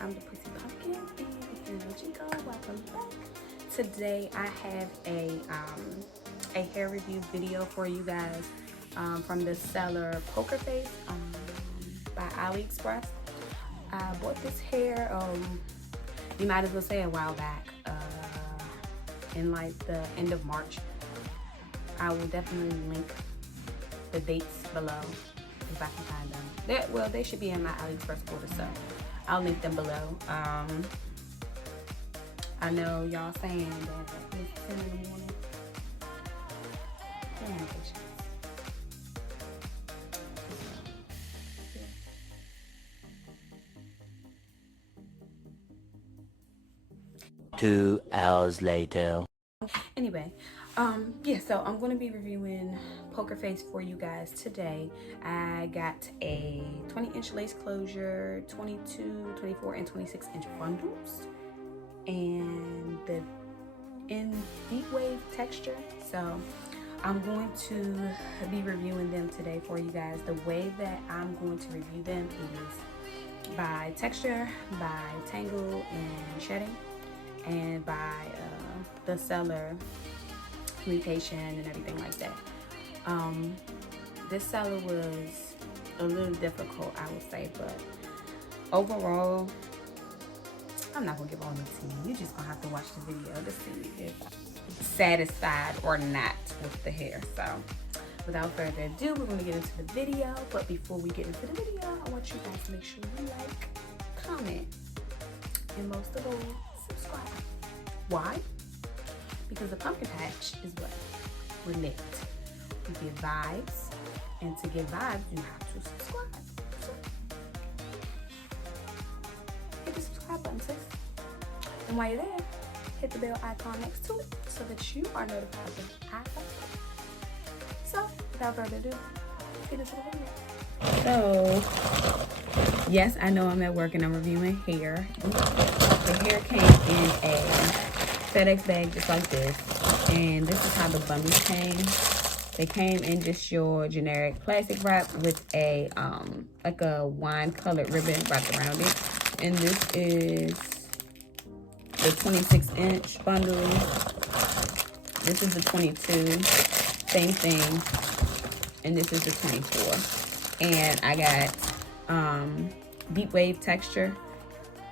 I'm the PrissyyPumpkin, and if you're no Chico, welcome back. Today I have a hair review video for you guys from the seller Pokerface by Aliexpress. I bought this hair, you might as well say a while back, in like the end of March. I will definitely link the dates below if I can find them. Well, they should be in my Aliexpress order, so I'll link them below. I know y'all saying that it's 10 in the morning. Damn, 2 hours later. Anyway, yeah, so I'm going to be reviewing Pokerface for you guys today. I got a 20-inch lace closure, 22, 24, and 26-inch bundles, and the in deep wave texture. So I'm going to be reviewing them today for you guys. The way that I'm going to review them is by texture, by tangle and shedding, and by the seller communication and everything like that. This seller was a little difficult, I would say, but overall, I'm not gonna give all the tea. You're just gonna have to watch the video to see if I'm satisfied or not with the hair. So without further ado, we're gonna get into the video. But before we get into the video, I want you guys to make sure you like, comment, and most of all, subscribe. Why? Because the pumpkin patch is what we're lit. We give vibes, and to give vibes, you have to subscribe. So, hit the subscribe button, sis. And while you're there, hit the bell icon next to it so that you are notified when I upload. So, without further ado, let's get into the video. So, yes, I know I'm at work and I'm reviewing hair. The hair came in a FedEx bag just like this, and this is how the bundles came. They came in just your generic plastic wrap with a like a wine colored ribbon wrapped around it, and this is the 26-inch bundle. This is the 22, same thing, and this is the 24. And I got deep wave texture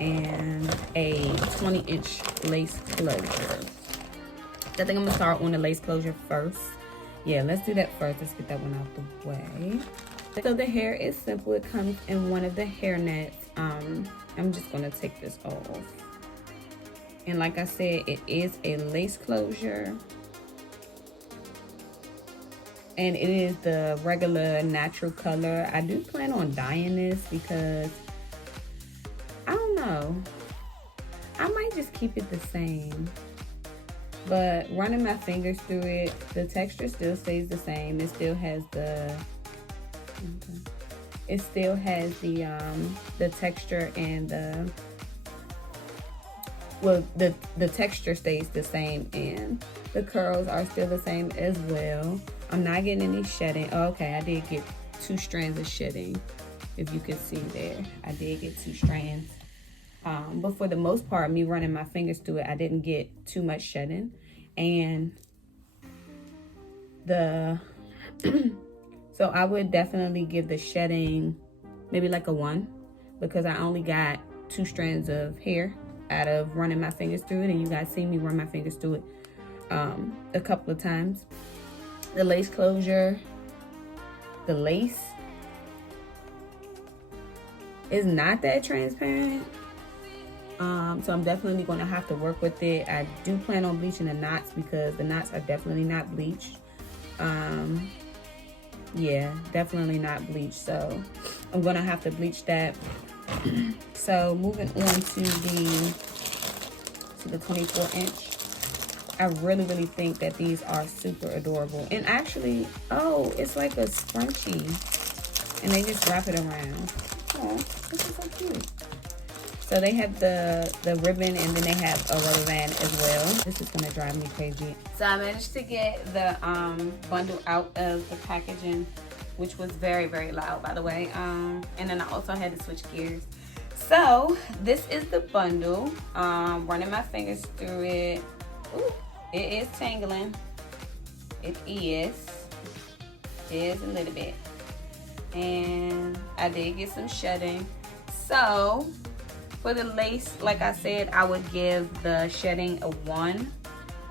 and a 20-inch lace closure. I think I'm gonna start on the lace closure first. Yeah, let's do that first. Let's get that one out the way. So the hair is simple. It comes in one of the hair nets. I'm just gonna take this off. And like I said, it is a lace closure. And it is the regular natural color. I do plan on dyeing this because I don't know. I might just keep it the same. But running my fingers through it, the texture still stays the same. It still has the texture and the texture stays the same, and the curls are still the same as well. I'm not getting any shedding. Oh, okay, I did get 2 strands of shedding. If you can see there, I did get 2 strands. But for the most part, me running my fingers through it, I didn't get too much shedding. And so I would definitely give the shedding maybe like a 1, because I only got 2 strands of hair out of running my fingers through it. And you guys see me run my fingers through it a couple of times. The lace closure, the lace is not that transparent. So I'm definitely going to have to work with it. I do plan on bleaching the knots because the knots are definitely not bleached. yeah, definitely not bleached. So I'm gonna have to bleach that. So moving on to the 24-inch. I really think that these are super adorable. And actually, oh, it's like a scrunchie. And they just wrap it around. Oh, this is so cute. So they have the ribbon, and then they have a rubber band as well. This is gonna drive me crazy. So I managed to get the bundle out of the packaging, which was very loud, by the way. And then I also had to switch gears. So this is the bundle. Running my fingers through it. Ooh, it is tangling. It is a little bit. And I did get some shedding. So for the lace, like I said, I would give the shedding a 1.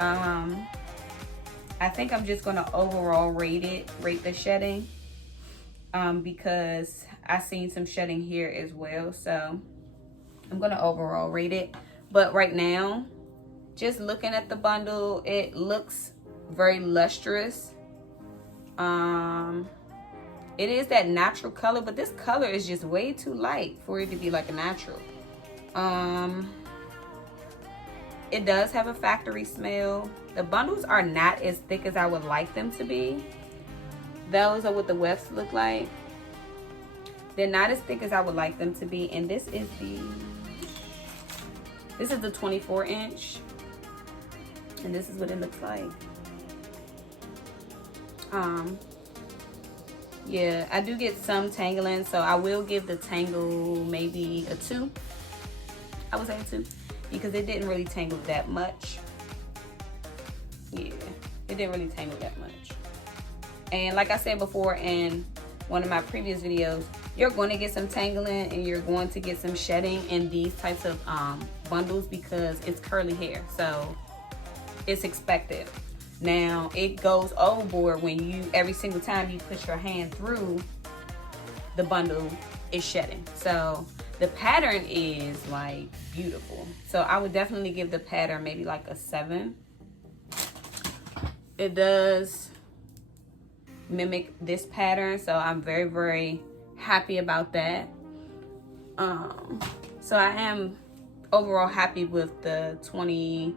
I think I'm just gonna overall rate the shedding, because I seen some shedding here as well. So I'm gonna overall rate it. But right now, just looking at the bundle, it looks very lustrous. It is that natural color, but this color is just way too light for it to be like a natural. It does have a factory smell. The bundles are not as thick as I would like them to be. Those are what the wefts look like. They're not as thick as I would like them to be. And this is the 24-inch. And this is what it looks like. Yeah, I do get some tangling, so I will give the tangle maybe a 2. I would say a 2, because it didn't really tangle that much. Yeah, it didn't really tangle that much. And like I said before in one of my previous videos, you're going to get some tangling and you're going to get some shedding in these types of bundles, because it's curly hair, so it's expected. Now, it goes overboard when every single time you put your hand through the bundle, it's shedding. So the pattern is like beautiful. So I would definitely give the pattern maybe like a 7. It does mimic this pattern, so I'm very happy about that. So I am overall happy with the 24.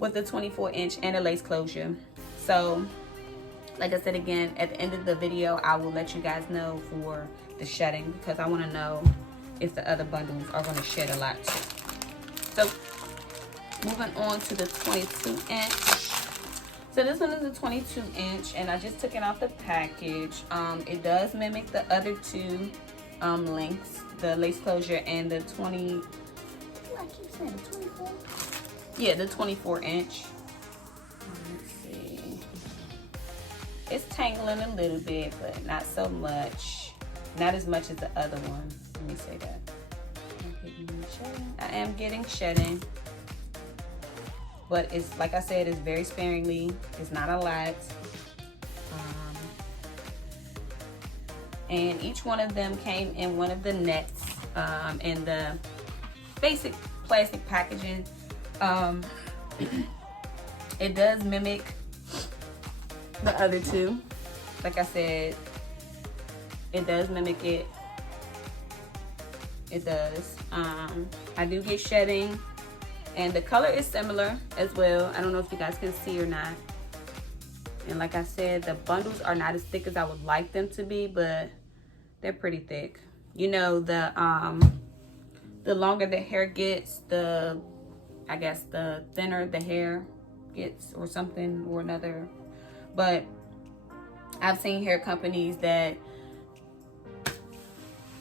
With the 24-inch and a lace closure. So like I said again, at the end of the video, I will let you guys know for the shedding, because I want to know if the other bundles are going to shed a lot too. So moving on to the 22-inch. So this one is the 22-inch, and I just took it off the package. It does mimic the other 2 lengths, the lace closure and the 20. I keep saying the 24. Yeah, the 24-inch. Let's see. It's tangling a little bit, but not so much. Not as much as the other one. Let me say that. I am getting shedding. But it's, like I said, it's very sparingly. It's not a lot. And each one of them came in one of the nets in the basic plastic packaging. It does mimic the other 2. Like I said, it does mimic it. It does. I do get shedding, and the color is similar as well. I don't know if you guys can see or not. And like I said, the bundles are not as thick as I would like them to be, but they're pretty thick. You know, the longer the hair gets, I guess the thinner the hair gets, or something or another. But I've seen hair companies that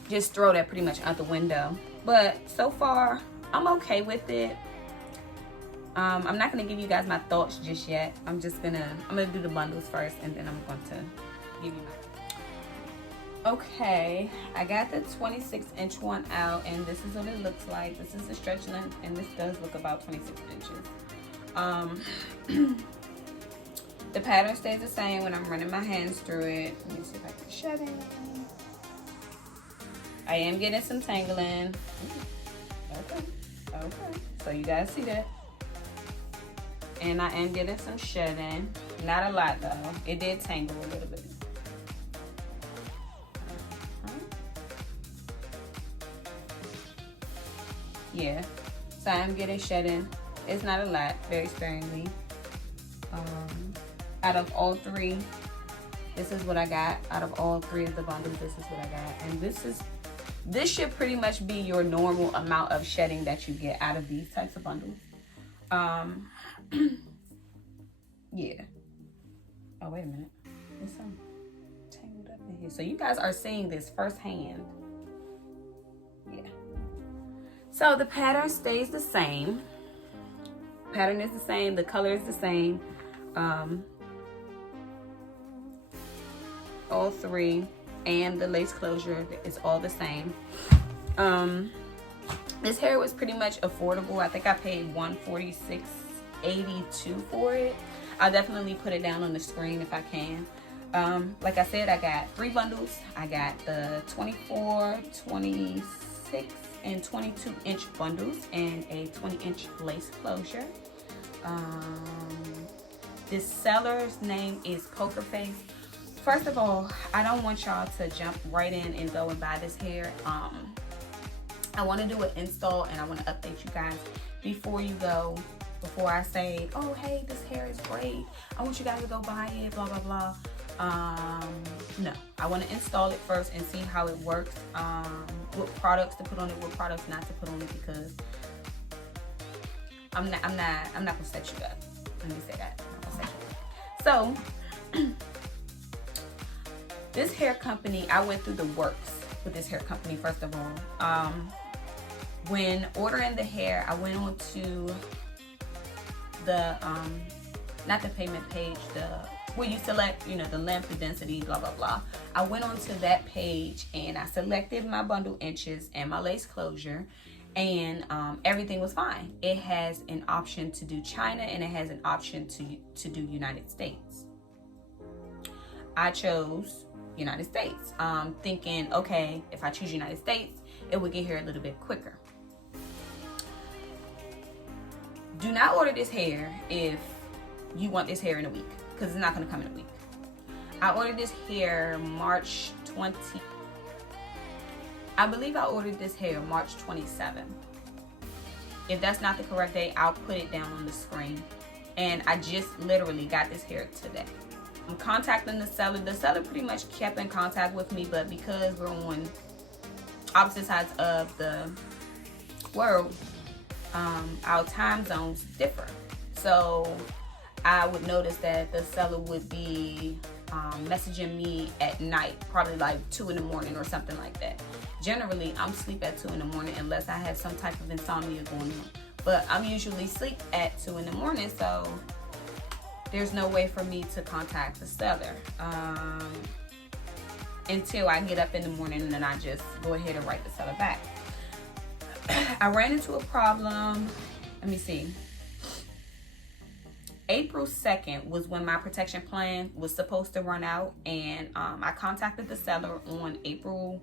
just throw that pretty much out the window. But so far, I'm okay with it. I'm not gonna give you guys my thoughts just yet. I'm gonna do the bundles first, and then I'm going to give you my. Okay, I got the 26-inch one out, and this is what it looks like. This is the stretch length, and this does look about 26 inches. The pattern stays the same when I'm running my hands through it. Let me see if I can shut it. I am getting some tangling. Okay. So you guys see that. And I am getting some shedding. Not a lot though. It did tangle a little bit. Yeah, so I'm getting shedding. It's not a lot, very sparingly. Out of all 3, this is what I got. Out of all 3 of the bundles, this is what I got. And this should pretty much be your normal amount of shedding that you get out of these types of bundles. Yeah. Oh, wait a minute. There's some tangled up in here. So you guys are seeing this firsthand. Yeah. So the pattern stays the same. Pattern is the same. The color is the same. All 3 and the lace closure is all the same. This hair was pretty much affordable. I think I paid $146.82 for it. I'll definitely put it down on the screen if I can. Like I said, I got 3 bundles. I got the 24, 26, and 22-inch bundles and a 20-inch lace closure. This seller's name is Pokerface. First of all, I don't want y'all to jump right in and go and buy this hair. I want to do an install and I want to update you guys before you go. Before I say, oh hey, this hair is great, I want you guys to go buy it, blah blah blah. No, I want to install it first and see how it works. What products to put on it, what products not to put on it, because I'm not gonna set you up. Let me say that. I'm not gonna set you up. So this hair company, I went through the works with this hair company. First of all, when ordering the hair, I went on to the not the payment page, where you select, you know, the length, the density, blah blah blah. I went on to that page and I selected my bundle inches and my lace closure, and everything was fine. It has an option to do China and it has an option to do United States. I chose United States, thinking, okay, if I choose United States, it would get here a little bit quicker. Do not order this hair if you want this hair in a week, because it's not going to come in a week. I ordered this hair March 20. I believe I ordered this hair March 27. If that's not the correct date, I'll put it down on the screen. And I just literally got this hair today. I'm contacting the seller. The seller pretty much kept in contact with me, but because we're on opposite sides of the world, our time zones differ. So I would notice that the seller would be messaging me at night, probably like 2 in the morning or something like that. Generally, I'm asleep at 2 in the morning unless I have some type of insomnia going on. But I'm usually asleep at 2 in the morning, so there's no way for me to contact the seller until I get up in the morning, and then I just go ahead and write the seller back. I ran into a problem. Let me see. April 2nd was when my protection plan was supposed to run out, and I contacted the seller on April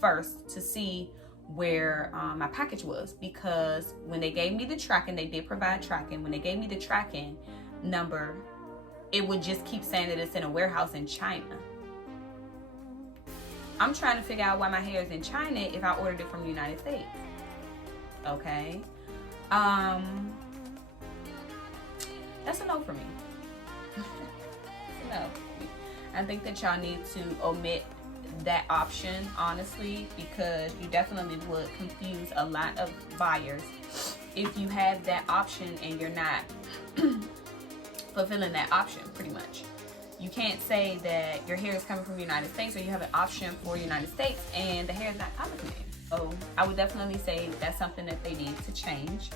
1st to see where my package was, because when they gave me the tracking, they did provide tracking. When they gave me the tracking number, it would just keep saying that it's in a warehouse in China. I'm trying to figure out why my hair is in China if I ordered it from the United States. Okay. That's a no for me. It's a no. I think that y'all need to omit that option, honestly, because you definitely would confuse a lot of buyers if you have that option and you're not fulfilling that option, pretty much. You can't say that your hair is coming from the United States, or you have an option for the United States and the hair is not coming from there. So I would definitely say that's something that they need to change.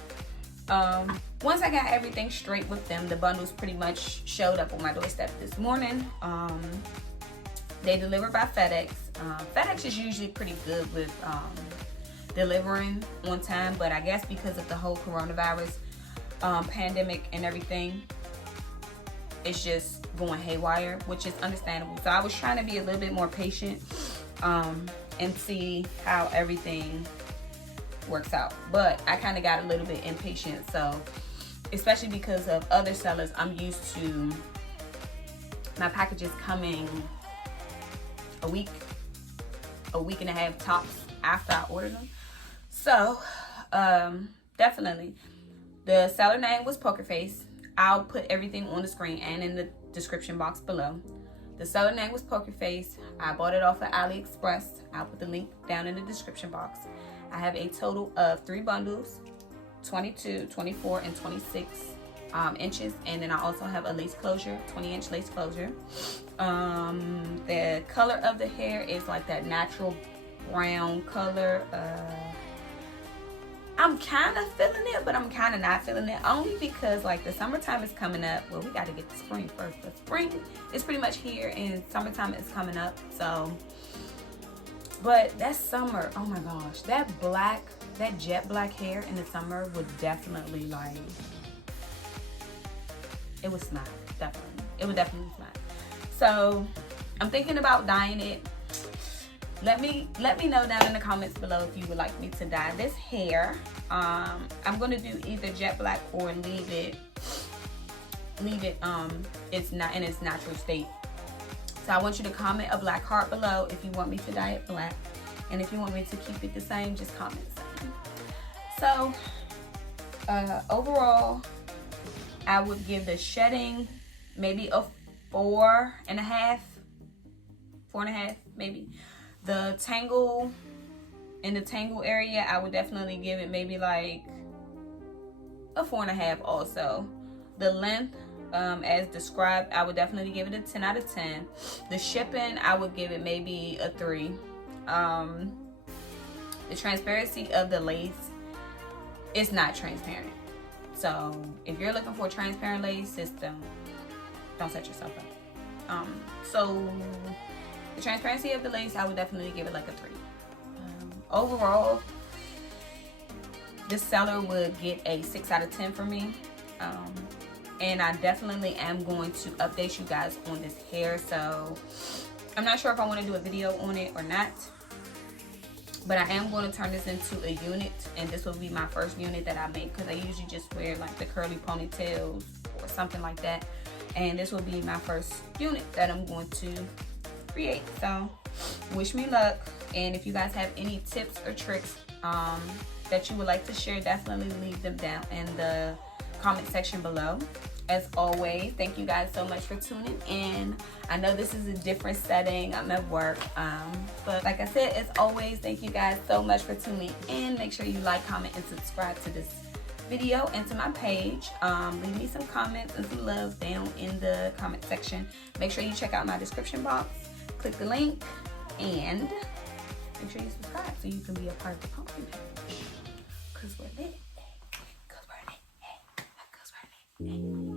Once I got everything straight with them, the bundles pretty much showed up on my doorstep this morning. They deliver by FedEx. FedEx is usually pretty good with delivering on time, but I guess because of the whole coronavirus pandemic and everything, it's just going haywire, which is understandable. So I was trying to be a little bit more patient and see how everything works out. But I kind of got a little bit impatient, so especially because of other sellers, I'm used to my package is coming a week and a half tops after I ordered them. So definitely, the seller name was Pokerface. I'll put everything on the screen and in the description box below. The seller name was Pokerface. I bought it off of Aliexpress. I'll put the link down in the description box. I have a total of 3 bundles, 22, 24, and 26 inches. And then I also have a lace closure, 20-inch lace closure. The color of the hair is like that natural brown color. I'm kind of feeling it, but I'm kind of not feeling it, only because like the summertime is coming up. Well, we got to get the spring first. The spring is pretty much here and summertime is coming up. So, but that summer, oh my gosh, that jet black hair in the summer would definitely like, it would smack, definitely. It would definitely smack. So I'm thinking about dyeing it. Let me know down in the comments below if you would like me to dye this hair. I'm gonna do either jet black or leave it it's not in its natural state. So I want you to comment a black heart below if you want me to dye it black, and if you want me to keep it the same, just comment same. So overall, I would give the shedding maybe a 4.5 maybe. The tangle, in the tangle area, I would definitely give it maybe like a 4.5 also. The length, as described, I would definitely give it a 10 out of 10. The shipping, I would give it maybe a 3. The transparency of the lace, it's not transparent. So if you're looking for a transparent lace, just don't set yourself up. So the transparency of the lace, I would definitely give it like a 3. Overall, this seller would get a 6 out of 10 for me. And I definitely am going to update you guys on this hair. So I'm not sure if I want to do a video on it or not. But I am going to turn this into a unit. And this will be my first unit that I make, because I usually just wear like the curly ponytails or something like that. And this will be my first unit that I'm going to create. So wish me luck, and if you guys have any tips or tricks that you would like to share, definitely leave them down in the comment section below. As always, thank you guys so much for tuning in. I know this is a different setting, I'm at work, but like I said, as always, thank you guys so much for tuning in. Make sure you like, comment, and subscribe to this video and to my page. Leave me some comments and some love down in the comment section. Make sure you check out my description box, click the link, and make sure you subscribe so you can be a part of the pumpkin page, because we're lit, because we're lit, because we're lit.